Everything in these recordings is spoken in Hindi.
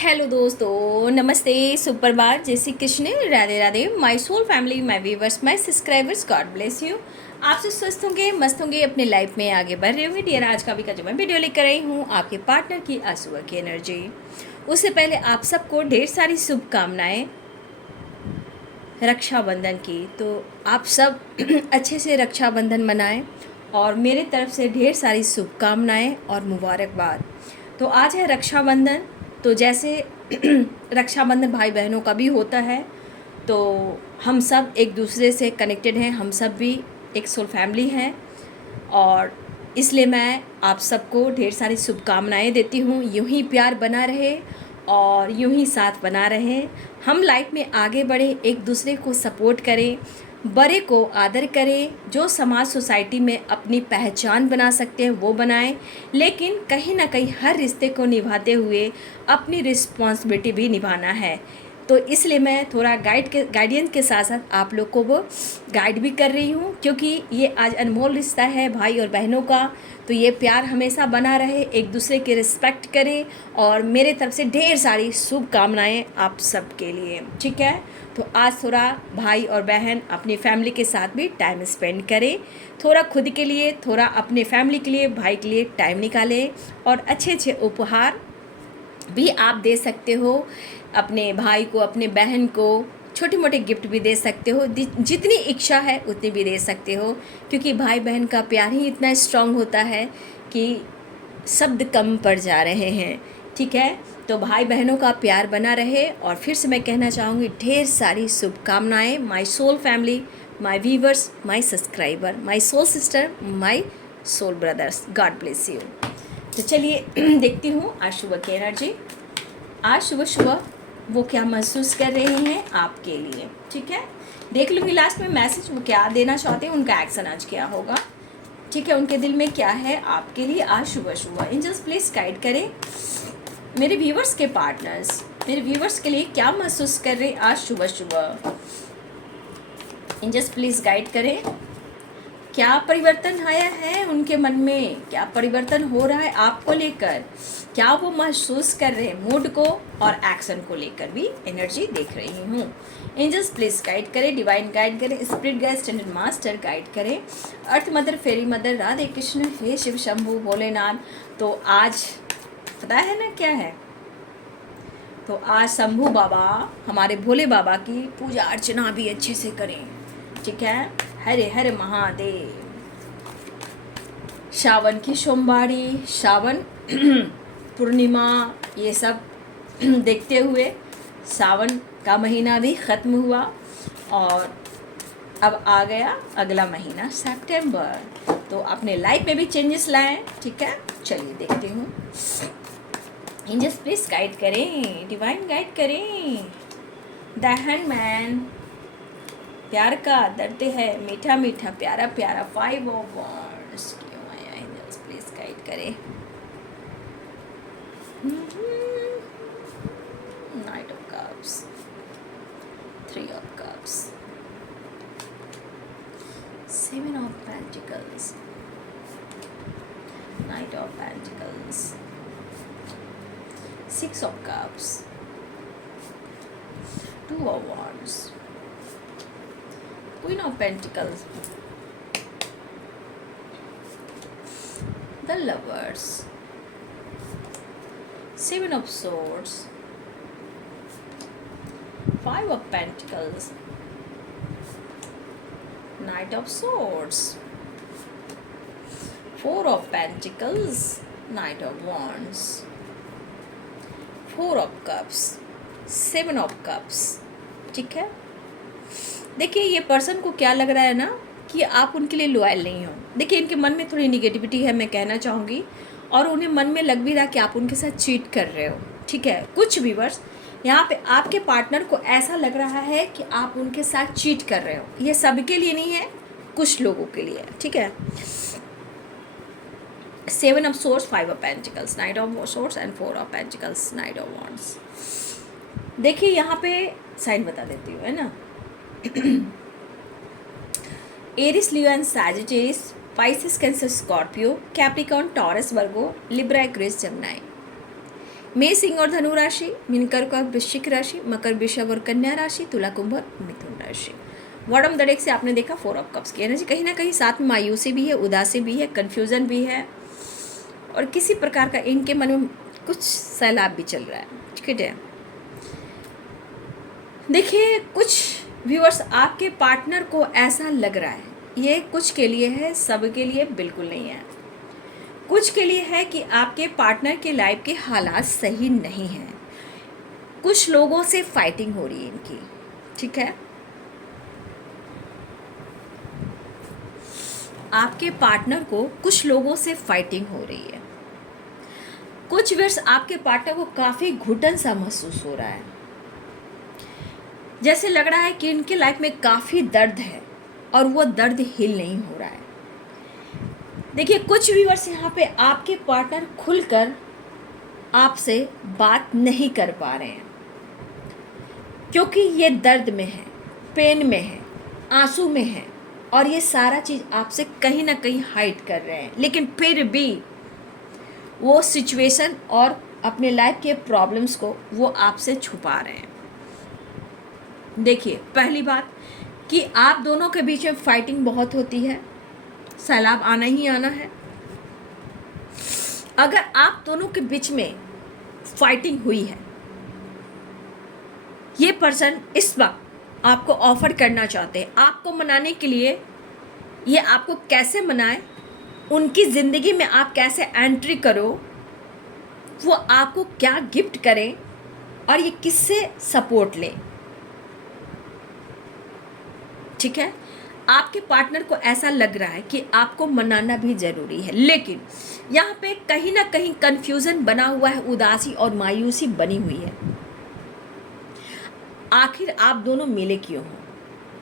हेलो दोस्तों, नमस्ते, सुप्रभात, जय Shri Krishna, Radhe Radhe. My soul family, my viewers, my subscribers, God bless you. आप सब स्वस्थ होंगे, मस्त होंगे, अपने लाइफ में आगे बढ़ रहे होंगे। डियर, आज का भी का जो मैं वीडियो लेकर आई हूँ आपके पार्टनर की आज सुबह की एनर्जी। उससे पहले आप सबको ढेर सारी शुभकामनाएँ रक्षाबंधन की। तो आप सब अच्छे से रक्षाबंधन मनाएं और मेरे तरफ से ढेर सारी शुभकामनाएं और मुबारकबाद। तो आज है रक्षाबंधन। तो जैसे रक्षाबंधन भाई बहनों का भी होता है, तो हम सब एक दूसरे से कनेक्टेड हैं, हम सब भी एक सोल फैमिली हैं। और इसलिए मैं आप सबको ढेर सारी शुभकामनाएं देती हूँ। यूं ही प्यार बना रहे और यूं ही साथ बना रहे। हम लाइफ में आगे बढ़े, एक दूसरे को सपोर्ट करें, बड़े को आदर करें, जो समाज सोसाइटी में अपनी पहचान बना सकते हैं वो बनाएं। लेकिन कहीं ना कहीं हर रिश्ते को निभाते हुए अपनी रिस्पॉन्सिबिलिटी भी निभाना है। तो इसलिए मैं थोड़ा गाइडेंस के साथ साथ आप लोग को वो गाइड भी कर रही हूँ, क्योंकि ये आज अनमोल रिश्ता है भाई और बहनों का। तो ये प्यार हमेशा बना रहे, एक दूसरे की रिस्पेक्ट करें और मेरे तरफ से ढेर सारी शुभकामनाएं आप सबके लिए, ठीक है। तो आज थोड़ा भाई और बहन अपनी फैमिली के साथ भी टाइम स्पेंड करें, थोड़ा खुद के लिए, थोड़ा अपने फैमिली के लिए, भाई के लिए टाइम निकालें और अच्छे अच्छे उपहार भी आप दे सकते हो अपने भाई को, अपने बहन को। छोटे मोटे गिफ्ट भी दे सकते हो, जितनी इच्छा है उतनी भी दे सकते हो, क्योंकि भाई बहन का प्यार ही इतना स्ट्रांग होता है कि शब्द कम पड़ जा रहे हैं, ठीक है। तो भाई बहनों का प्यार बना रहे और फिर से मैं कहना चाहूँगी ढेर सारी शुभकामनाएं my soul family, my viewers, my subscriber, my soul sister, my soul brothers, God bless you. तो चलिए देखती हूँ आज सुबह की एनर्जी। आज सुबह सुबह वो क्या महसूस कर रहे हैं आपके लिए, ठीक है। देख लूँगी लास्ट में मैसेज वो क्या देना चाहते हैं, उनका एक्शन आज क्या होगा, ठीक है। उनके दिल में क्या है आपके लिए आज सुबह सुबह। एंजल्स प्लीज़ गाइड करें मेरे व्यूवर्स के पार्टनर्स, मेरे व्यूवर्स के लिए क्या महसूस कर रहे हैं आज सुबह सुबह। एंजल्स प्लीज़ गाइड करें, क्या परिवर्तन आया है उनके मन में, क्या परिवर्तन हो रहा है आपको लेकर, क्या वो महसूस कर रहे हैं मूड को और एक्शन को लेकर भी एनर्जी देख रही हूँ। एंजल्स प्लीज गाइड करें, डिवाइन गाइड करें, spirit guide, standard master guide करें, अर्थ मदर, फेरी मदर, राधे कृष्ण, हे शिव शंभु भोलेनाथ। तो आज पता है ना क्या है, तो आज शंभू बाबा, हमारे भोले बाबा की पूजा अर्चना भी अच्छे से करें, ठीक है। हरे हरे महादेव। सावन की सोमवारी, सावन पूर्णिमा, ये सब देखते हुए सावन का महीना भी ख़त्म हुआ और अब आ गया अगला महीना सितंबर। तो अपने लाइफ में भी चेंजेस लाएं, ठीक है। चलिए देखते हूँ। एंजल्स प्लीज गाइड करें, डिवाइन गाइड करें। द हैंडमैन, प्यार का दर्द है मीठा मीठा प्यारा प्यारा, 5 ऑफ वांड्स क्यों आया। एंजल्स प्लीज गाइड करें। Night of cups, 3 of cups, 7 of pentacles, knight of pentacles, 6 of cups, 2 of wands, Queen of Pentacles, the Lovers, 7 of Swords, 5 of Pentacles, Knight of Swords, 4 of Pentacles, Knight of Wands, 4 of Cups, 7 of Cups, ठीक है। देखिए ये पर्सन को क्या लग रहा है ना कि आप उनके लिए लॉयल नहीं हो। देखिए इनके मन में थोड़ी निगेटिविटी है, मैं कहना चाहूँगी, और उन्हें मन में लग भी रहा कि आप उनके साथ चीट कर रहे हो, ठीक है। कुछ व्यूअर्स यहाँ पे आपके पार्टनर को ऐसा लग रहा है कि आप उनके साथ चीट कर रहे हो। ये सबके लिए नहीं है, कुछ लोगों के लिए, ठीक है। 7 of swords, 5 of pentacles, knight of swords and 4 of pentacles, knight of wands. देखिए यहाँ पे साइन बता देती हूँ, है ना। Aries, Leo and Sagittarius, Pisces, Cancer, Scorpio, Capricorn, Taurus, Virgo, Libra, Aquarius, Gemini. मेष सिंह और धनु राशि, मीन कर्क और वृश्चिक राशि, मकर वृषभ और कन्या राशि, तुला कुंभ और मिथुन राशि। बॉटम द डेक से आपने देखा 4 ऑफ कप्स की एनर्जी, कहीं ना कहीं साथ में मायूसी भी है, उदासी भी है, कन्फ्यूज़न भी है और किसी प्रकार का इनके मन में कुछ सैलाब भी चल रहा है। ठीक है, देखिए कुछ व्यूअर्स आपके पार्टनर को ऐसा लग रहा है, ये कुछ के लिए है, सब के लिए बिल्कुल नहीं है। कुछ के लिए है कि आपके पार्टनर के लाइफ के हालात सही नहीं हैं, कुछ लोगों से फाइटिंग हो रही है इनकी। ठीक है, आपके पार्टनर को कुछ लोगों से फाइटिंग हो रही है। कुछ वर्ष आपके पार्टनर को काफ़ी घुटन सा महसूस हो रहा है, जैसे लग रहा है कि इनके लाइफ में काफ़ी दर्द है और वो दर्द हील नहीं हो रहा है। देखिए कुछ व्यूअर्स यहाँ पे आपके पार्टनर खुलकर आपसे बात नहीं कर पा रहे हैं, क्योंकि ये दर्द में है, पेन में है, आंसू में है और ये सारा चीज़ आपसे कहीं ना कहीं हाइड कर रहे हैं, लेकिन फिर भी वो सिचुएशन और अपने लाइफ के प्रॉब्लम्स को वो आपसे छुपा रहे हैं। देखिए पहली बात कि आप दोनों के बीच में फाइटिंग बहुत होती है, सैलाब आना ही आना है। अगर आप दोनों के बीच में फाइटिंग हुई है, ये पर्सन इस वक्त आपको ऑफर करना चाहते हैं, आपको मनाने के लिए। ये आपको कैसे मनाए, उनकी ज़िंदगी में आप कैसे एंट्री करो, वो आपको क्या गिफ्ट करें और ये किससे सपोर्ट लें। ठीक है, आपके पार्टनर को ऐसा लग रहा है कि आपको मनाना भी ज़रूरी है, लेकिन यहाँ पे कहीं ना कहीं कन्फ्यूज़न बना हुआ है, उदासी और मायूसी बनी हुई है। आखिर आप दोनों मिले क्यों हो,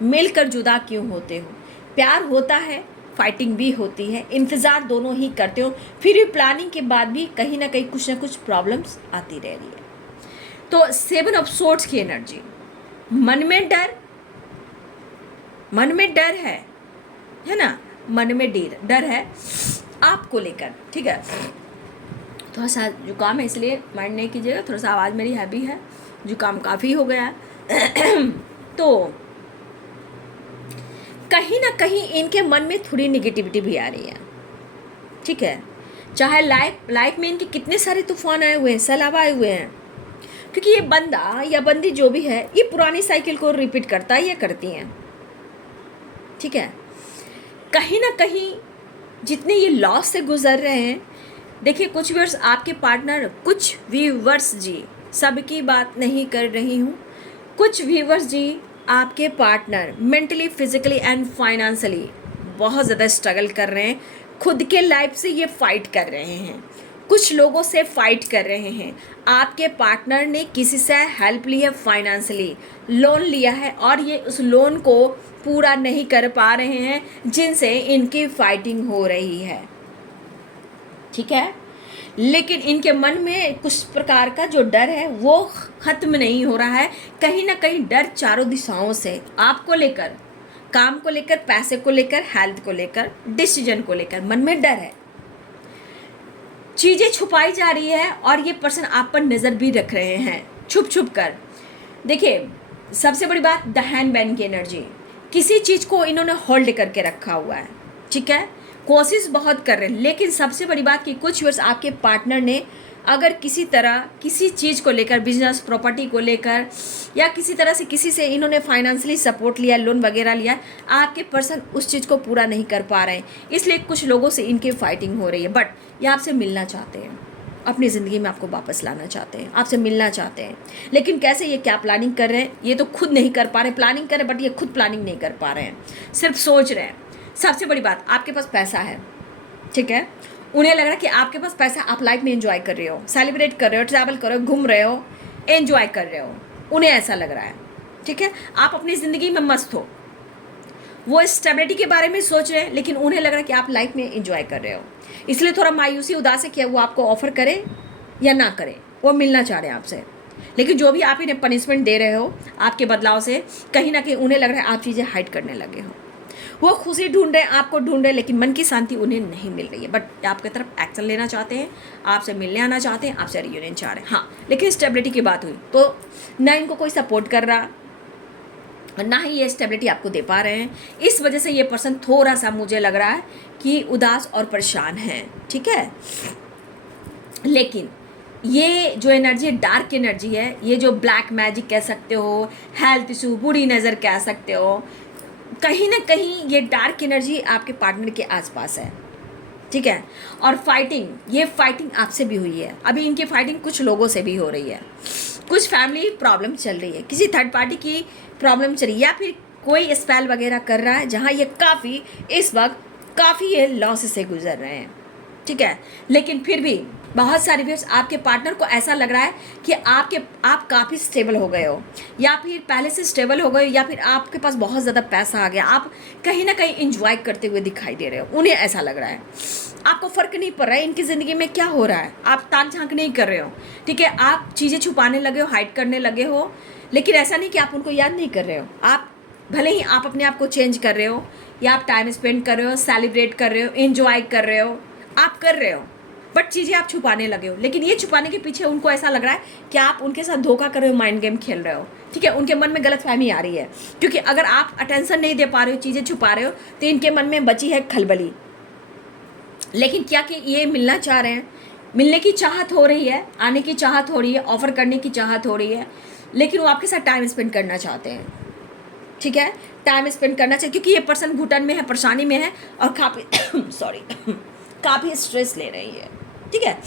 मिलकर जुदा क्यों होते हो? प्यार होता है, फाइटिंग भी होती है, इंतज़ार दोनों ही करते हो, फिर भी प्लानिंग के बाद भी कहीं ना कहीं कुछ ना कुछ प्रॉब्लम्स आती रह रही है। तो 7 ऑफ सोर्ड्स की एनर्जी, मन में डर है ना, मन में डर है आपको लेकर। ठीक है, थोड़ा सा जुकाम है इसलिए माइंड नहीं कीजिएगा, थोड़ा सा आवाज़ मेरी हैवी है, जुकाम काफ़ी हो गया है। तो कहीं ना कहीं इनके मन में थोड़ी निगेटिविटी भी आ रही है। ठीक है, चाहे लाइफ में इनके कितने सारे तूफान आए हुए हैं, सैलाब आए हुए हैं, क्योंकि ये बंदा या बंदी जो भी है ये पुरानी साइकिल को रिपीट करता है या करती हैं। ठीक है, कहीं ना कहीं जितने ये लॉस से गुजर रहे हैं, देखिए कुछ व्यूअर्स आपके पार्टनर, कुछ व्यूअर्स जी, सबकी बात नहीं कर रही हूँ, कुछ व्यूअर्स जी आपके partner mentally, physically and financially बहुत ज़्यादा स्ट्रगल कर रहे हैं, खुद के लाइफ से ये फाइट कर रहे हैं, कुछ लोगों से फाइट कर रहे हैं। आपके पार्टनर ने किसी से हेल्प ली है, फाइनेंशियली लोन लिया है और ये उस लोन को पूरा नहीं कर पा रहे हैं, जिनसे इनकी फाइटिंग हो रही है। ठीक है, लेकिन इनके मन में कुछ प्रकार का जो डर है वो ख़त्म नहीं हो रहा है। कहीं ना कहीं डर चारों दिशाओं से आपको लेकर, काम को लेकर, पैसे को लेकर, हेल्थ को लेकर, डिसीजन को लेकर मन में डर है। चीज़ें छुपाई जा रही है और ये पर्सन आप पर नज़र भी रख रहे हैं छुप कर। देखिए सबसे बड़ी बात, द हैंडमैन की एनर्जी, किसी चीज़ को इन्होंने होल्ड करके रखा हुआ है। ठीक है, कोशिश बहुत कर रहे हैं, लेकिन सबसे बड़ी बात कि कुछ वर्ष आपके पार्टनर ने अगर किसी तरह किसी चीज़ को लेकर, बिजनेस, प्रॉपर्टी को लेकर या किसी तरह से किसी से इन्होंने फाइनेंशियली सपोर्ट लिया, लोन वगैरह लिया, आपके पर्सन उस चीज़ को पूरा नहीं कर पा रहे हैं, इसलिए कुछ लोगों से इनकी फाइटिंग हो रही है। बट ये आपसे मिलना चाहते हैं, अपनी ज़िंदगी में आपको वापस लाना चाहते हैं, आपसे मिलना चाहते हैं, लेकिन कैसे, ये क्या प्लानिंग कर रहे हैं ये तो खुद नहीं कर पा रहे। प्लानिंग कर रहे हैं बट ये खुद प्लानिंग नहीं कर पा रहे हैं, सिर्फ सोच रहे हैं। सबसे बड़ी बात, आपके पास पैसा है। ठीक है, उन्हें लग रहा है कि आपके पास पैसा, आप लाइफ में एंजॉय कर रहे हो, सेलिब्रेट कर रहे हो, ट्रैवल कर रहे हो, घूम रहे हो, एंजॉय कर रहे हो, उन्हें ऐसा लग रहा है। ठीक है, आप अपनी ज़िंदगी में मस्त हो, वो स्टेबिलिटी के बारे में सोच रहे हैं, लेकिन उन्हें लग रहा है कि आप लाइफ में एंजॉय कर रहे हो, इसलिए थोड़ा मायूसी, उदास है कि वो आपको ऑफर करे या ना करे, वो मिलना चाह रहे हैं आपसे, लेकिन जो भी आप इन्हें पनिशमेंट दे रहे हो आपके बदलाव से, कहीं ना कहीं उन्हें लग रहा है आप चीज़ें हाइड करने लगे हो। वो खुशी ढूंढ रहे हैं, आपको ढूंढ रहे हैं, लेकिन मन की शांति उन्हें नहीं मिल रही है। बट आपकी तरफ एक्शन लेना चाहते हैं, आपसे मिलने आना चाहते हैं, आपसे रियूनियन चाह रहे हैं। हाँ, लेकिन स्टेबिलिटी की बात हुई तो ना इनको कोई सपोर्ट कर रहा, ना ही ये स्टेबिलिटी आपको दे पा रहे हैं। इस वजह से ये पर्सन थोड़ा सा मुझे लग रहा है कि उदास और परेशान है, ठीक है। लेकिन ये जो एनर्जी डार्क एनर्जी है, ये जो ब्लैक मैजिक कह सकते हो, हेल्थ इशू, बुरी नज़र कह सकते हो, कहीं ना कहीं ये डार्क एनर्जी आपके पार्टनर के आसपास है, ठीक है। और फाइटिंग, ये फाइटिंग आपसे भी हुई है, अभी इनकी फाइटिंग कुछ लोगों से भी हो रही है, कुछ फैमिली प्रॉब्लम चल रही है, किसी थर्ड पार्टी की प्रॉब्लम चल रही है, या फिर कोई स्पेल वगैरह कर रहा है जहाँ ये काफ़ी इस वक्त काफ़ी ये लॉस से गुजर रहे हैं, ठीक है। लेकिन फिर भी बहुत सारे व्यूअर्स, आपके पार्टनर को ऐसा लग रहा है कि आप काफ़ी स्टेबल हो गए हो, या फिर पहले से स्टेबल हो गए, या फिर आपके पास बहुत ज़्यादा पैसा आ गया, आप कहीं ना कहीं इंजॉय करते हुए दिखाई दे रहे हो, उन्हें ऐसा लग रहा है। आपको फ़र्क नहीं पड़ रहा है इनकी ज़िंदगी में क्या हो रहा है, आप ताक झांक नहीं कर रहे हो, ठीक है। आप चीज़ें छुपाने लगे हो, हाइड करने लगे हो, लेकिन ऐसा नहीं कि आप उनको याद नहीं कर रहे हो। आप भले ही आप अपने आप को चेंज कर रहे हो, या आप टाइम स्पेंड कर रहे हो, सेलिब्रेट कर रहे हो, एंजॉय कर रहे हो, आप कर रहे हो, बट चीज़ें आप छुपाने लगे हो। लेकिन ये छुपाने के पीछे उनको ऐसा लग रहा है कि आप उनके साथ धोखा कर रहे हो, माइंड गेम खेल रहे हो, ठीक है। उनके मन में गलतफहमी आ रही है, क्योंकि अगर आप अटेंशन नहीं दे पा रहे हो, चीज़ें छुपा रहे हो, तो इनके मन में बची है खलबली। लेकिन क्या कि ये मिलना चाह रहे हैं, मिलने की चाहत हो रही है, आने की चाहत हो रही है, ऑफर करने की चाहत हो रही है, लेकिन वो आपके साथ टाइम स्पेंड करना चाहते हैं, ठीक है। टाइम स्पेंड करना चाहिए, क्योंकि ये पर्सन घुटन में है, परेशानी में है, और काफ़ी सॉरी काफ़ी स्ट्रेस ले रही है, ठीक है।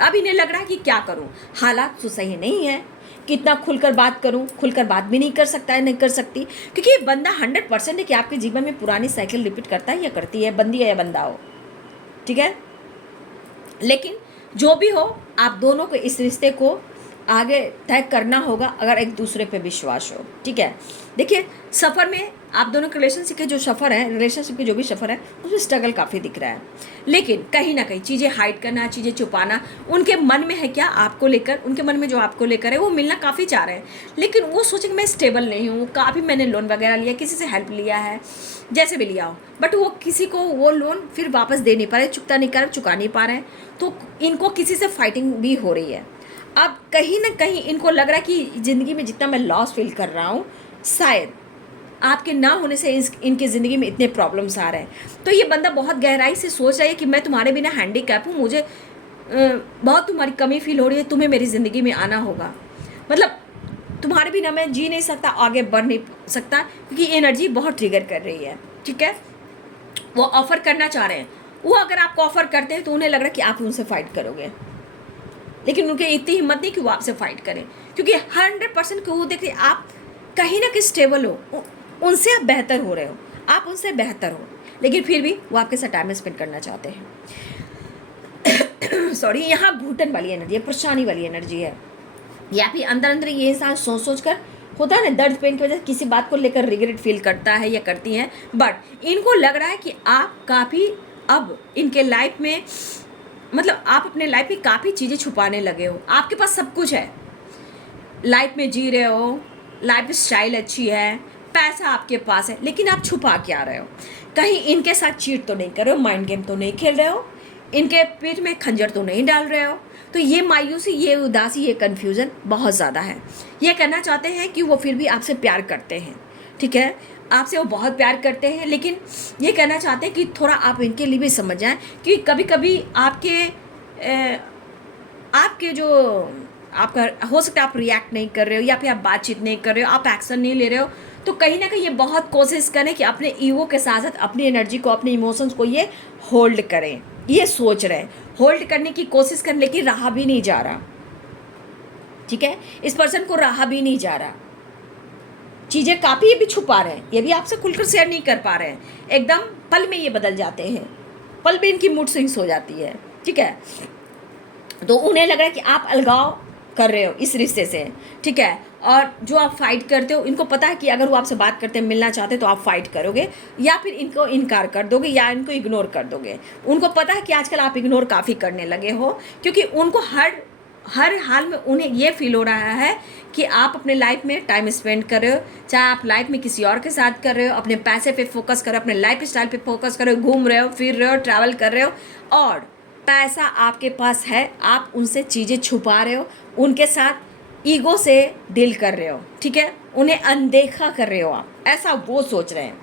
अब इन्हें लग रहा है कि क्या करूं, हालात तो सही नहीं है, कितना खुलकर बात करूं, खुलकर बात भी नहीं कर सकता है, नहीं कर सकती, क्योंकि ये बंदा 100% है कि आपके जीवन में पुरानी साइकिल रिपीट करता है या करती है, बंदी है या बंदा हो, ठीक है। लेकिन जो भी हो, आप दोनों को इस रिश्ते को आगे तय करना होगा, अगर एक दूसरे पे विश्वास हो, ठीक है। देखिए, सफ़र में आप दोनों के रिलेशनशिप के जो सफ़र है, रिलेशनशिप के जो भी सफ़र है, उसमें स्ट्रगल काफ़ी दिख रहा है, लेकिन कहीं ना कहीं चीज़ें हाइड करना, चीज़ें छुपाना उनके मन में है। क्या आपको लेकर, उनके मन में जो आपको लेकर है, वो मिलना काफ़ी चाह रहे हैं, लेकिन वो सोचे कि मैं स्टेबल नहीं हूँ, काफ़ी मैंने लोन वगैरह लिया, किसी से हेल्प लिया है, जैसे भी लिया हो, बट वो किसी को वो लोन फिर वापस दे नहीं पा रहे, चुकता नहीं कर, चुका नहीं पा रहे हैं, तो इनको किसी से फाइटिंग भी हो रही है। अब कहीं ना कहीं इनको लग रहा है कि ज़िंदगी में जितना मैं लॉस फील कर रहा हूँ, शायद आपके ना होने से इनकी ज़िंदगी में इतने प्रॉब्लम्स आ रहे हैं। तो ये बंदा बहुत गहराई से सोच रहा है कि मैं तुम्हारे बिना हैंडीकैप हूँ, मुझे बहुत तुम्हारी कमी फील हो रही है, तुम्हें मेरी ज़िंदगी में आना होगा, मतलब तुम्हारे बिना मैं जी नहीं सकता, आगे बढ़ नहीं सकता, क्योंकि एनर्जी बहुत ट्रिगर कर रही है, ठीक है। वो ऑफ़र करना चाह रहे हैं, वो अगर आपको ऑफ़र करते हैं तो उन्हें लग रहा है कि आप उनसे फाइट करोगे, लेकिन उनके इतनी हिम्मत नहीं कि वो आपसे फाइट करें, क्योंकि 100% को वो देख रहे आप कहीं ना कहीं स्टेबल हो, उनसे आप बेहतर हो रहे हो, आप उनसे बेहतर हो, लेकिन फिर भी वो आपके साथ टाइम स्पेंड करना चाहते हैं। सॉरी, यहाँ घुटन वाली एनर्जी है, परेशानी वाली एनर्जी है, या फिर अंदर अंदर ये इंसान सोच सोच कर, होता है ना, दर्द पेन की वजह से किसी बात को लेकर रिग्रेट फील करता है या करती हैं, बट इनको लग रहा है कि आप काफ़ी अब इनके लाइफ में, मतलब आप अपने लाइफ में काफ़ी चीज़ें छुपाने लगे हो, आपके पास सब कुछ है, लाइफ में जी रहे हो, लाइफ स्टाइल अच्छी है, पैसा आपके पास है, लेकिन आप छुपा क्या रहे हो, कहीं इनके साथ चीट तो नहीं कर रहे हो, माइंड गेम तो नहीं खेल रहे हो, इनके पेट में खंजर तो नहीं डाल रहे हो। तो ये मायूसी, ये उदासी, ये कन्फ्यूज़न बहुत ज़्यादा है। ये कहना चाहते हैं कि वो फिर भी आपसे प्यार करते हैं, ठीक है, आपसे वो बहुत प्यार करते हैं, लेकिन ये कहना चाहते हैं कि थोड़ा आप इनके लिए भी समझ जाएं कि कभी कभी आपके जो आपका हो सकता है आप रिएक्ट नहीं कर रहे हो, या फिर आप बातचीत नहीं कर रहे हो, आप एक्शन नहीं ले रहे हो, तो कहीं ना कहीं ये बहुत कोशिश करें कि अपने ईगो के साथ साथ अपनी एनर्जी को, अपने इमोशंस को ये होल्ड करें, ये सोच रहे हैं, होल्ड करने की कोशिश करें, लेकिन रहा भी नहीं जा रहा, ठीक है, इस पर्सन को रहा भी नहीं जा रहा, चीज़ें काफ़ी ये भी छुपा रहे हैं, ये भी आपसे खुलकर शेयर नहीं कर पा रहे हैं, एकदम पल में ये बदल जाते हैं, पल में इनकी मूड स्विंग्स हो जाती है, ठीक है। तो उन्हें लग रहा है कि आप अलगाव कर रहे हो इस रिश्ते से, ठीक है, और जो आप फाइट करते हो, इनको पता है कि अगर वो आपसे बात करते हैं, मिलना चाहते हैं, तो आप फाइट करोगे, या फिर इनको इनकार कर दोगे, या इनको इग्नोर कर दोगे। उनको पता है कि आजकल आप इग्नोर काफ़ी करने लगे हो, क्योंकि उनको हर हर हाल में उन्हें ये फील हो रहा है कि आप अपने लाइफ में टाइम स्पेंड कर रहे हो, चाहे आप लाइफ में किसी और के साथ कर रहे हो, अपने पैसे पे फोकस कर रहे हो, अपने लाइफ स्टाइल पे फोकस कर रहे हो, घूम रहे हो, फिर रहे हो, ट्रैवल कर रहे हो, और पैसा आपके पास है, आप उनसे चीज़ें छुपा रहे हो, उनके साथ ईगो से डील कर रहे हो, ठीक है, उन्हें अनदेखा कर रहे हो आप, ऐसा वो सोच रहे हैं,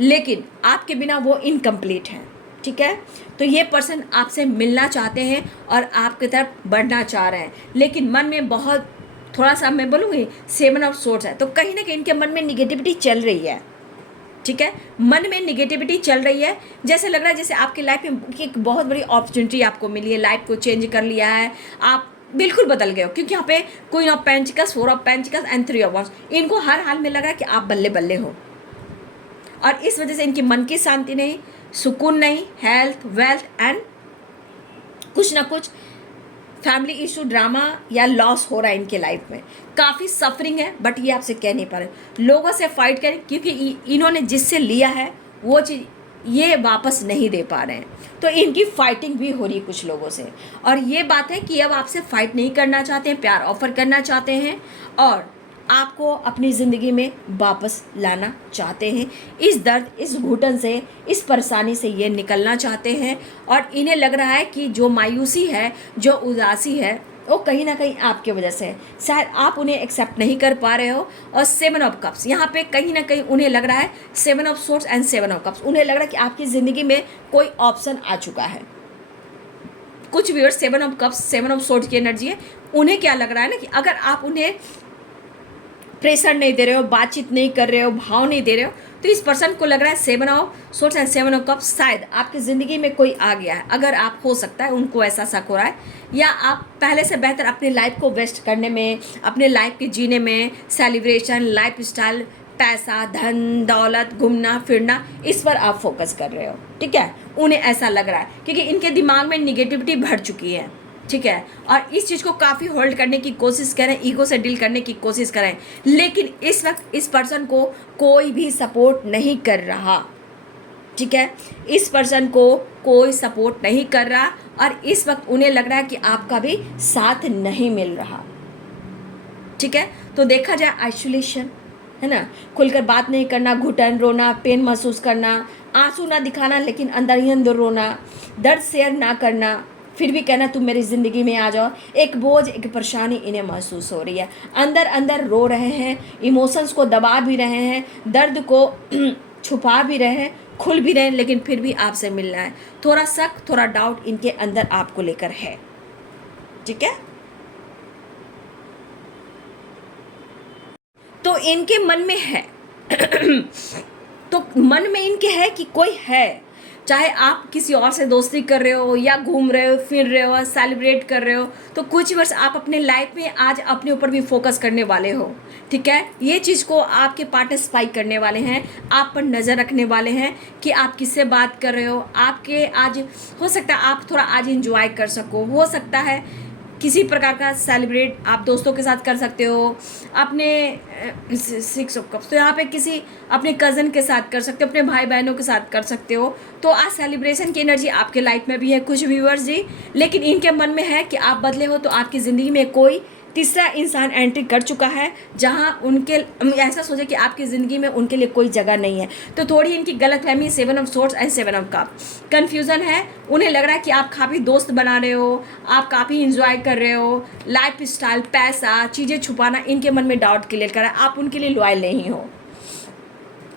लेकिन आपके बिना वो इनकम्प्लीट हैं, ठीक है। तो ये पर्सन आपसे मिलना चाहते हैं और आपकी तरफ बढ़ना चाह रहे हैं, लेकिन मन में बहुत थोड़ा सा, मैं बोलूँगी 7 ऑफ सोर्स है, तो कहीं ना कहीं इनके मन में निगेटिविटी चल रही है, ठीक है, मन में निगेटिविटी चल रही है। जैसे लग रहा है जैसे आपकी लाइफ में एक बहुत बड़ी अपॉर्चुनिटी आपको मिली है, लाइफ को चेंज कर लिया है, आप बिल्कुल बदल गए हो, क्योंकि यहाँ पे queen of pentacles, 4 of pentacles and 3 of wands, इनको हर हाल में लग रहा है कि आप बल्ले बल्ले हो, और इस वजह से इनकी मन की शांति नहीं, सुकून नहीं, हेल्थ, वेल्थ एंड कुछ ना कुछ फैमिली इशू, ड्रामा या लॉस हो रहा है इनके लाइफ में, काफ़ी सफरिंग है, बट ये आपसे कह नहीं पा रहे, लोगों से फाइट करें, क्योंकि इन्होंने जिससे लिया है वो चीज़ ये वापस नहीं दे पा रहे हैं, तो इनकी फाइटिंग भी हो रही है कुछ लोगों से, और ये बात है कि अब आपसे फाइट नहीं करना चाहते हैं, प्यार ऑफर करना चाहते हैं, और आपको अपनी ज़िंदगी में वापस लाना चाहते हैं, इस दर्द, इस घुटन से, इस परेशानी से ये निकलना चाहते हैं, और इन्हें लग रहा है कि जो मायूसी है, जो उदासी है, वो कहीं ना कहीं आपकी वजह से है, शायद आप उन्हें एक्सेप्ट नहीं कर पा रहे हो। और 7 ऑफ कप्स यहाँ पे कहीं ना कहीं उन्हें लग रहा है, 7 of swords and 7 of cups, उन्हें लग रहा है कि आपकी ज़िंदगी में कोई ऑप्शन आ चुका है। कुछ viewers 7 of cups, 7 of swords की एनर्जी है, उन्हें क्या लग रहा है ना कि अगर आप उन्हें प्रेशर नहीं दे रहे हो, बातचीत नहीं कर रहे हो, भाव नहीं दे रहे हो, तो इस पर्सन को लग रहा है 7 of swords and 7 of cups, शायद आपकी ज़िंदगी में कोई आ गया है, अगर आप, हो सकता है उनको ऐसा शक हो रहा है, या आप पहले से बेहतर अपनी लाइफ को वेस्ट करने में, अपने लाइफ के जीने में, सेलिब्रेशन, लाइफ स्टाइल, पैसा, धन दौलत, घूमना फिरना, इस पर आप फोकस कर रहे हो, ठीक है, उन्हें ऐसा लग रहा है, क्योंकि इनके दिमाग में निगेटिविटी भर चुकी है, ठीक है, और इस चीज़ को काफ़ी होल्ड करने की कोशिश करें, ईगो से डील करने की कोशिश करें, लेकिन इस वक्त इस पर्सन को कोई भी सपोर्ट नहीं कर रहा, ठीक है, इस पर्सन को कोई सपोर्ट नहीं कर रहा, और इस वक्त उन्हें लग रहा है कि आपका भी साथ नहीं मिल रहा, ठीक है। तो देखा जाए आइसोलेशन है ना, खुलकर बात नहीं करना, घुटन, रोना, पेन महसूस करना, आंसू ना दिखाना लेकिन अंदर ही अंदर रोना, दर्द शेयर ना करना, फिर भी कहना तुम मेरी ज़िंदगी में आ जाओ, एक बोझ, एक परेशानी इन्हें महसूस हो रही है, अंदर अंदर रो रहे हैं, इमोशंस को दबा भी रहे हैं, दर्द को छुपा भी रहे हैं, खुल भी रहे हैं, लेकिन फिर भी आपसे मिलना है, थोड़ा शक, थोड़ा डाउट इनके अंदर आपको लेकर है, ठीक है। तो इनके मन में है तो मन में इनके है कि कोई है, चाहे आप किसी और से दोस्ती कर रहे हो, या घूम रहे हो, फिर रहे हो, सेलिब्रेट कर रहे हो, तो कुछ वर्ष आप अपने लाइफ में आज अपने ऊपर भी फोकस करने वाले हो, ठीक है, ये चीज़ को आपके पार्टनर स्पाई करने वाले हैं, आप पर नज़र रखने वाले हैं कि आप किससे बात कर रहे हो, आपके आज हो सकता है आप थोड़ा आज इंजॉय कर सको, हो सकता है किसी प्रकार का सेलिब्रेट आप दोस्तों के साथ कर सकते हो, अपने 6 ऑफ कप्स, तो यहाँ पे किसी अपने कज़न के साथ कर सकते हो, अपने भाई बहनों के साथ कर सकते हो, तो आज सेलिब्रेशन की एनर्जी आपके लाइफ में भी है कुछ व्यूअर्स जी, लेकिन इनके मन में है कि आप बदले हो, तो आपकी ज़िंदगी में कोई तीसरा इंसान एंट्री कर चुका है, जहां उनके ऐसा सोचे कि आपकी ज़िंदगी में उनके लिए कोई जगह नहीं है, तो थोड़ी इनकी गलतफहमी 7 of swords and 7 of cup, confusion है, उन्हें लग रहा है कि आप काफ़ी दोस्त बना रहे हो, आप काफ़ी इंजॉय कर रहे हो, लाइफ स्टाइल, पैसा, चीज़ें छुपाना, इनके मन में डाउट क्लियर कर रहा है, आप उनके लिए लॉयल नहीं हो,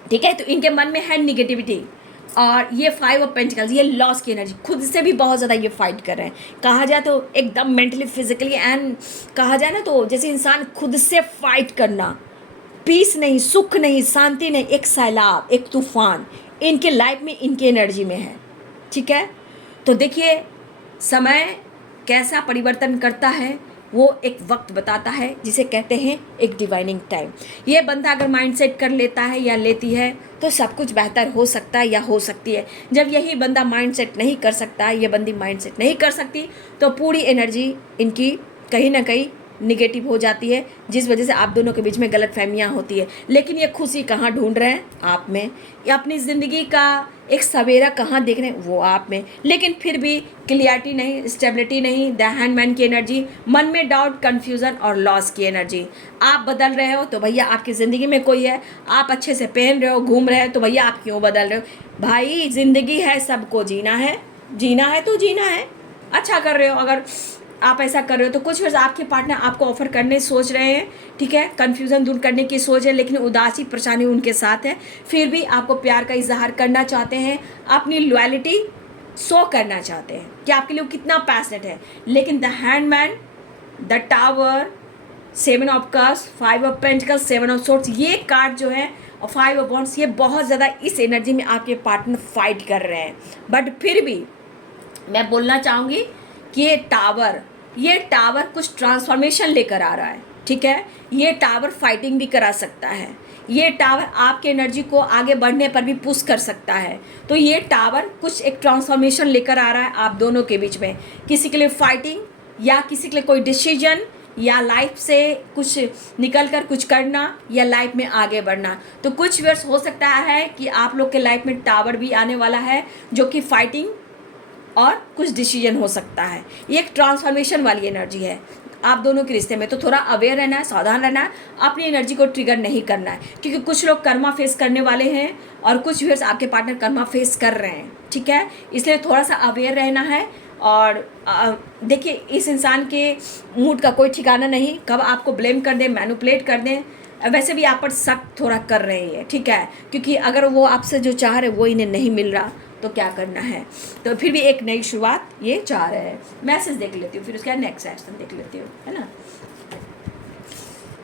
ठीक है। तो इनके मन में है निगेटिविटी, और ये 5 ऑफ पेंटिकल्स, ये लॉस की एनर्जी, खुद से भी बहुत ज़्यादा ये फाइट कर रहे हैं, कहा जाए तो एकदम मेंटली, फिजिकली एंड कहा जाए ना तो जैसे इंसान खुद से फाइट करना, पीस नहीं, सुख नहीं, शांति नहीं, एक सैलाब, एक तूफान इनके लाइफ में, इनके एनर्जी में है, ठीक है। तो देखिए समय कैसा परिवर्तन करता है, वो एक वक्त बताता है जिसे कहते हैं एक डिवाइनिंग टाइम। ये बंदा अगर माइंड सेट कर लेता है या लेती है तो सब कुछ बेहतर हो सकता है या हो सकती है। जब यही बंदा माइंड सेट नहीं कर सकता, ये बंदी माइंड सेट नहीं कर सकती, तो पूरी एनर्जी इनकी कहीं ना कहीं निगेटिव हो जाती है, जिस वजह से आप दोनों के बीच में गलतफहमियां होती है। लेकिन ये खुशी कहाँ ढूंढ रहे हैं? आप में। या अपनी ज़िंदगी का एक सवेरा कहाँ देख रहे हैं? वो आप में। लेकिन फिर भी क्लियरिटी नहीं, स्टेबिलिटी नहीं, द हैंडमैन की एनर्जी, मन में डाउट, कन्फ्यूज़न और लॉस की एनर्जी। आप बदल रहे हो तो भैया आपकी ज़िंदगी में कोई है। आप अच्छे से पहन रहे हो, घूम रहे हो, तो भैया आप क्यों बदल रहे हो? भाई ज़िंदगी है, सबको जीना है, जीना है तो जीना है। अच्छा कर रहे हो, अगर आप ऐसा कर रहे हो तो कुछ वर्ष आपके पार्टनर आपको ऑफर करने सोच रहे हैं, ठीक है, कन्फ्यूज़न दूर करने की सोच है, लेकिन उदासी परेशानी उनके साथ है। फिर भी आपको प्यार का इजहार करना चाहते हैं, अपनी लॉयल्टी शो करना चाहते हैं कि आपके लिए वो कितना पैशनेट है। लेकिन the handman, the tower, 7 of cups, 5 of pentacles, 7 of swords, ये कार्ड जो है और 5 ऑफ वॉन्ड्स, ये बहुत ज़्यादा इस एनर्जी में आपके पार्टनर फाइट कर रहे हैं। बट फिर भी मैं बोलना चाहूँगी कि ये टावर कुछ ट्रांसफॉर्मेशन लेकर आ रहा है, ठीक है। ये टावर फाइटिंग भी करा सकता है, ये टावर आपके एनर्जी को आगे बढ़ने पर भी पुश कर सकता है। तो ये टावर कुछ एक ट्रांसफॉर्मेशन लेकर आ रहा है आप दोनों के बीच में, किसी के लिए फाइटिंग या किसी के लिए कोई डिसीजन या लाइफ से कुछ निकल कर कुछ करना या लाइफ में आगे बढ़ना। तो कुछ वर्ष हो सकता है कि आप लोग के लाइफ में टावर भी आने वाला है जो कि फाइटिंग और कुछ डिसीजन हो सकता है। ये एक ट्रांसफॉर्मेशन वाली एनर्जी है आप दोनों के रिश्ते में। तो थोड़ा अवेयर रहना है, सावधान रहना है, अपनी एनर्जी को ट्रिगर नहीं करना है, क्योंकि कुछ लोग कर्मा फेस करने वाले हैं और कुछ व्यूअर्स आपके पार्टनर कर्मा फेस कर रहे हैं, ठीक है। इसलिए थोड़ा सा अवेयर रहना है। और देखिए, इस इंसान के मूड का कोई ठिकाना नहीं, कब आपको ब्लेम कर दें, मैनिपुलेट कर दें। वैसे भी आप पर शक थोड़ा कर रहे हैं, ठीक है, क्योंकि अगर वो आपसे जो चाह रहे वो इन्हें नहीं मिल रहा तो क्या करना है। तो फिर भी एक नई शुरुआत ये चाह रहे हैं। मैसेज देख लेती हूँ, फिर उसके बाद नेक्स्ट एक्शन देख लेती हूँ, है ना।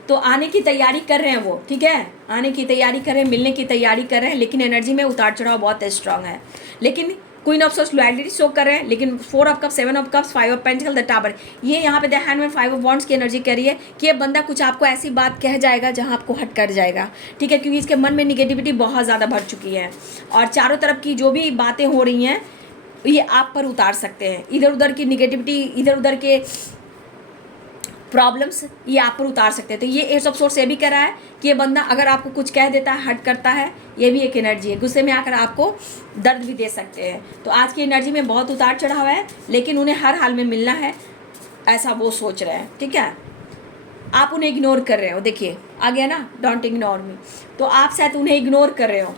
तो आने की तैयारी कर रहे हैं वो, ठीक है, आने की तैयारी कर रहे हैं, मिलने की तैयारी कर रहे हैं, लेकिन एनर्जी में उतार चढ़ाव बहुत स्ट्रांग है। लेकिन queen of swords loyalty show कर रहे हैं, लेकिन 4 of cups, 7 of cups, 5 of pentacle, the tower, ये यहाँ पे द हैंडमैन, 5 ऑफ वॉन्ड्स की एनर्जी कह रही है कि ये बंदा कुछ आपको ऐसी बात कह जाएगा जहाँ आपको हट कर जाएगा, ठीक है, क्योंकि इसके मन में निगेटिविटी बहुत ज़्यादा भर चुकी है और चारों तरफ की जो भी बातें हो रही हैं ये आप पर उतार सकते हैं। इधर उधर की निगेटिविटी, इधर उधर के प्रॉब्लम्स ये आप पर उतार सकते हैं। तो ये एस ऑफ सोर्स ये भी कह रहा है कि ये बंदा अगर आपको कुछ कह देता है, हट करता है, ये भी एक एनर्जी है। गुस्से में आकर आपको दर्द भी दे सकते हैं। तो आज की एनर्जी में बहुत उतार चढ़ाव है, लेकिन उन्हें हर हाल में मिलना है, ऐसा वो सोच रहे हैं, ठीक है। आप उन्हें इग्नोर कर रहे हो, देखिए आ गया ना, डोंट इग्नोर मी। तो आप शायद उन्हें इग्नोर कर रहे हो,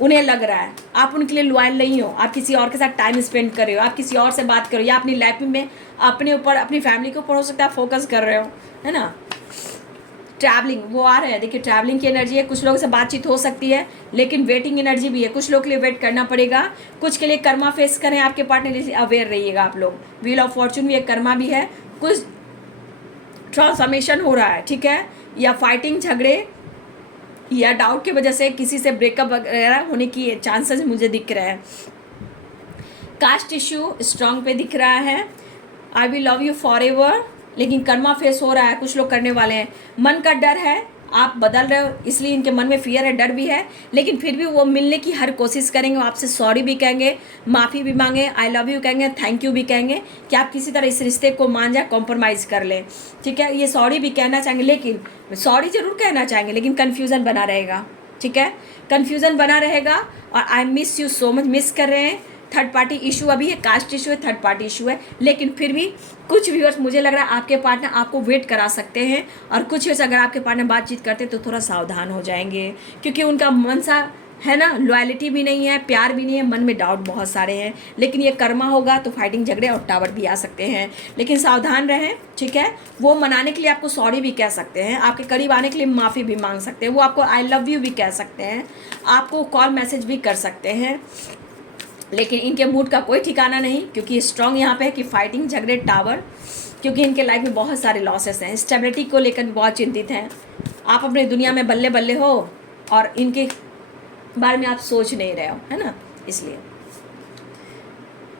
उन्हें लग रहा है आप उनके लिए लॉयल नहीं हो, आप किसी और के साथ टाइम स्पेंड कर रहे हो, आप किसी और से बात कर रहे हो, या अपनी लाइफ में अपने ऊपर, अपनी फैमिली के ऊपर हो सकता है फोकस कर रहे हो, है ना। ट्रैवलिंग वो आ रहे हैं, देखिए ट्रैवलिंग की एनर्जी है, कुछ लोगों से बातचीत हो सकती है, लेकिन वेटिंग एनर्जी भी है, कुछ लोग के लिए वेट करना पड़ेगा, कुछ के लिए कर्मा फेस करें आपके पार्टनर, इसलिए अवेयर रहिएगा आप लोग। व्हील ऑफ फॉर्चून भी एक कर्मा भी है, कुछ ट्रांसफॉर्मेशन हो रहा है, ठीक है, या फाइटिंग, झगड़े या डाउट की वजह से किसी से ब्रेकअप वगैरह होने की चांसेस मुझे दिख रहे हैं। कास्ट इश्यू स्ट्रांग पे दिख रहा है, I will love you for ever, लेकिन कर्मा फेस हो रहा है, कुछ लोग करने वाले हैं। मन का डर है, आप बदल रहे हो इसलिए इनके मन में फियर है, डर भी है, लेकिन फिर भी वो मिलने की हर कोशिश करेंगे, वो आपसे सॉरी भी कहेंगे, माफ़ी भी मांगे, आई लव यू कहेंगे, थैंक यू भी कहेंगे, कि आप किसी तरह इस रिश्ते को मान जाए, कॉम्प्रोमाइज़ कर लें, ठीक है। ये सॉरी भी कहना चाहेंगे, लेकिन सॉरी जरूर कहना चाहेंगे, लेकिन कन्फ्यूज़न बना रहेगा, ठीक है, कन्फ्यूज़न बना रहेगा। और I miss you so much, miss कर रहे हैं। थर्ड पार्टी इशू अभी है, कास्ट इशू है, थर्ड पार्टी इशू है, लेकिन फिर भी कुछ व्यूअर्स मुझे लग रहा है आपके पार्टनर आपको वेट करा सकते हैं, और कुछ व्यूअर्स अगर आपके पार्टनर बातचीत करते हैं तो थोड़ा सावधान हो जाएंगे, क्योंकि उनका मन सा है ना, लॉयल्टी भी नहीं है, प्यार भी नहीं है, मन में डाउट बहुत सारे हैं। लेकिन ये कर्मा होगा तो फाइटिंग, झगड़े और टावर भी आ सकते हैं, लेकिन सावधान रहें, ठीक है। वो मनाने के लिए आपको सॉरी भी कह सकते हैं, आपके करीब आने के लिए माफ़ी भी मांग सकते हैं, वो आपको आई लव यू भी कह सकते हैं, आपको कॉल मैसेज भी कर सकते हैं, लेकिन इनके मूड का कोई ठिकाना नहीं, क्योंकि स्ट्रॉन्ग यहाँ पे है कि फाइटिंग, झगड़े, टावर, क्योंकि इनके लाइफ में बहुत सारे लॉसेस हैं, स्टेबिलिटी को लेकर भी बहुत चिंतित हैं। आप अपने दुनिया में बल्ले बल्ले हो और इनके बारे में आप सोच नहीं रहे हो, है ना, इसलिए।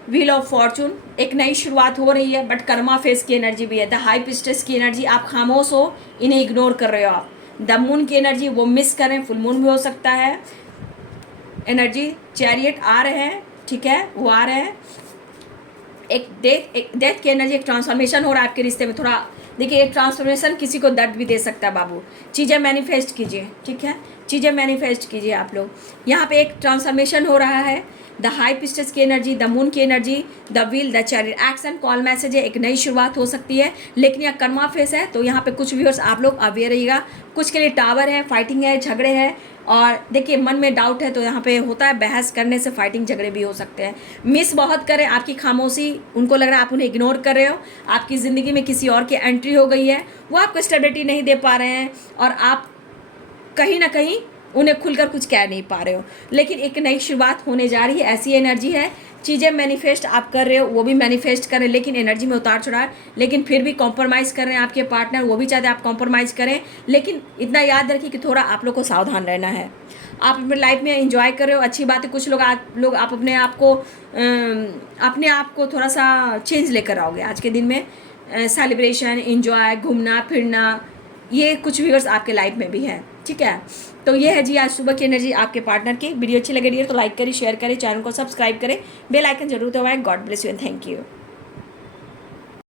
व्हील ऑफ फॉर्चून, एक नई शुरुआत हो रही है, बट कर्मा फेस की एनर्जी भी है। द हाई पिस्टस की एनर्जी, आप खामोश हो, इन्हें इग्नोर कर रहे हो आप। द मून की एनर्जी, वो मिस करें, फुल मून भी हो सकता है। एनर्जी चैरियट आ रहे हैं, ठीक है, वो आ रहे हैं। एक डेथ की एनर्जी, एक ट्रांसफॉर्मेशन हो रहा है आपके रिश्ते में। थोड़ा देखिए, एक ट्रांसफॉर्मेशन किसी को दर्द भी दे सकता है बाबू। चीज़ें मैनिफेस्ट कीजिए, ठीक है, चीज़ें मैनिफेस्ट कीजिए आप लोग। यहाँ पे एक ट्रांसफॉर्मेशन हो रहा है। द हाई पिस्टस की एनर्जी, द मून की energy, the wheel, the chariot, action, call, message है, एक नई शुरुआत हो सकती है। लेकिन यह कर्मा फेस है, तो यहाँ पे कुछ व्यूअर्स आप लोग अवेयर रहिएगा। कुछ के लिए टावर है, फाइटिंग है, झगड़े हैं, और देखिए मन में डाउट है, तो यहाँ पे होता है बहस करने से फाइटिंग झगड़े भी हो सकते हैं। मिस बहुत करें आपकी खामोशी, उनको लग रहा है आप उन्हें इग्नोर कर रहे हो, आपकी ज़िंदगी में किसी और की एंट्री हो गई है, वो आपको स्टेबिलिटी नहीं दे पा रहे हैं, और आप कहीं ना कहीं उन्हें खुलकर कुछ कह नहीं पा रहे हो। लेकिन एक नई शुरुआत होने जा रही है, ऐसी एनर्जी है। चीज़ें मैनिफेस्ट आप कर रहे हो, वो भी मैनिफेस्ट कर रहे हैं, लेकिन एनर्जी में उतार चढ़ाव, लेकिन फिर भी कॉम्प्रोमाइज़ कर रहे हैं आपके पार्टनर, वो भी चाहते हैं आप कॉम्प्रोमाइज़ करें। लेकिन इतना याद रखिए कि थोड़ा आप लोग को सावधान रहना है। आप अपने लाइफ में एंजॉय कर रहे हो, अच्छी बात है। कुछ लोग आप अपने आप को थोड़ा सा चेंज लेकर आओगे आज के दिन में। सेलिब्रेशन, एंजॉय, घूमना फिरना, ये कुछ व्यूअर्स आपके लाइफ में भी है, ठीक है। तो ये है जी आज सुबह की एनर्जी आपके पार्टनर की। वीडियो अच्छी लगे तो लाइक करें, शेयर करें, चैनल को सब्सक्राइब करें, बेल आइकन जरूर दबाएं। God bless you and thank you.